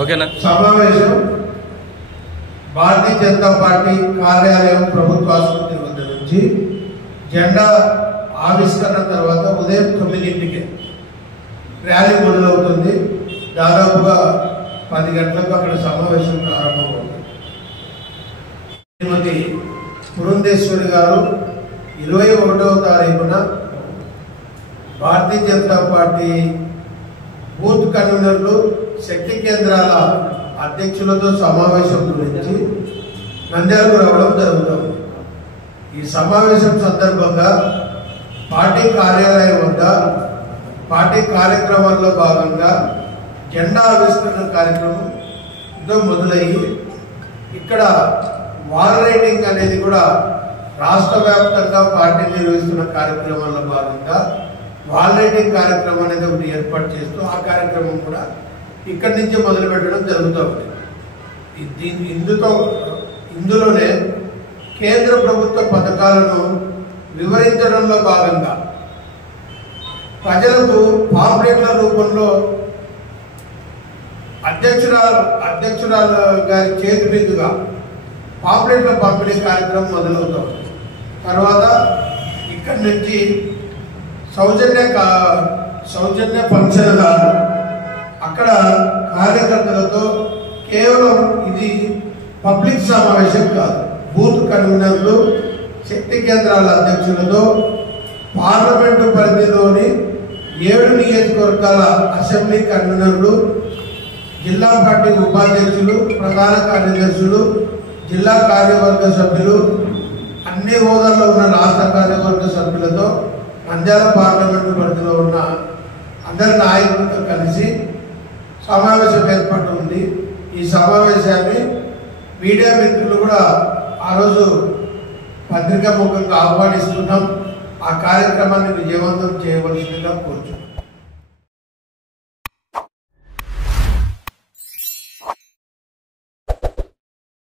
ఓకేనా? సమావేశం భారతీయ జనతా పార్టీ కార్యాలయం ప్రభుత్వ ఆసుపత్రి వద్ద నుంచి జెండా ఆవిష్కరణ తర్వాత ఉదయం 9ంటికి ర్యాలీ మొదలవుతుంది. దాదాపుగా 10 గంటలకు అక్కడ సమావేశం ప్రారంభమవుతుంది. శ్రీమతి పురంధేశ్వరి గారు 21వ తారీఖున భారతీయ జనతా పార్టీ బూత్ కన్వీనర్లు, శక్తి కేంద్రాల అధ్యక్షులతో సమావేశం గురించి నంద్యాలకు రావడం జరుగుతుంది. ఈ సమావేశం సందర్భంగా పార్టీ కార్యాలయం వద్ద పార్టీ కార్యక్రమాల్లో భాగంగా జెండా ఆవిష్కరణ కార్యక్రమంతో మొదలయ్యి ఇక్కడ వాల్ రైటింగ్ అనేది కూడా రాష్ట్ర వ్యాప్తంగా పార్టీ నిర్వహిస్తున్న కార్యక్రమాల్లో భాగంగా వాల్ రైటింగ్ కార్యక్రమం అనేది ఒకటి ఏర్పాటు చేస్తూ ఆ కార్యక్రమం కూడా ఇక్కడి నుంచి మొదలు పెట్టడం జరుగుతుంది. ఇందులోనే కేంద్ర ప్రభుత్వ పథకాలను వివరించడంలో భాగంగా ప్రజలకు పాంప్లెట్ల రూపంలో అధ్యక్షురాలు గారి చేతి మీదుగా పాంప్లెట్ల పంపిణీ కార్యక్రమం మొదలవుతుంది. తర్వాత ఇక్కడి నుంచి సౌజన్య ఫంక్షన్ హాల్ అక్కడ కార్యకర్తలతో కేవలం ఇది పబ్లిక్ సమావేశం కాదు, బూత్ కన్వీనర్లు, శక్తి కేంద్రాల అధ్యక్షులతో పార్లమెంటు పరిధిలోని 7 నియోజకవర్గాల అసెంబ్లీ కన్వీనర్లు, జిల్లా పార్టీ ఉపాధ్యక్షులు, ప్రధాన కార్యదర్శులు, జిల్లా కార్యవర్గ సభ్యులు, అన్ని హోదాల్లో ఉన్న రాష్ట్ర కార్యవర్గ సభ్యులతో నంద్యాల పార్లమెంటు పరిధిలో ఉన్న అందరి నాయకులతో కలిసి సమావేశం ఏర్పాటు ఉంది. ఈ సమావేశాన్ని మీడియా మిత్రులు కూడా ఆ రోజు పత్రికా ముఖంగా ఆహ్వానిస్తున్నాం. ఆ కార్యక్రమాన్ని విజయవంతం చేయవలసిందిగా కోరుచున్నాం.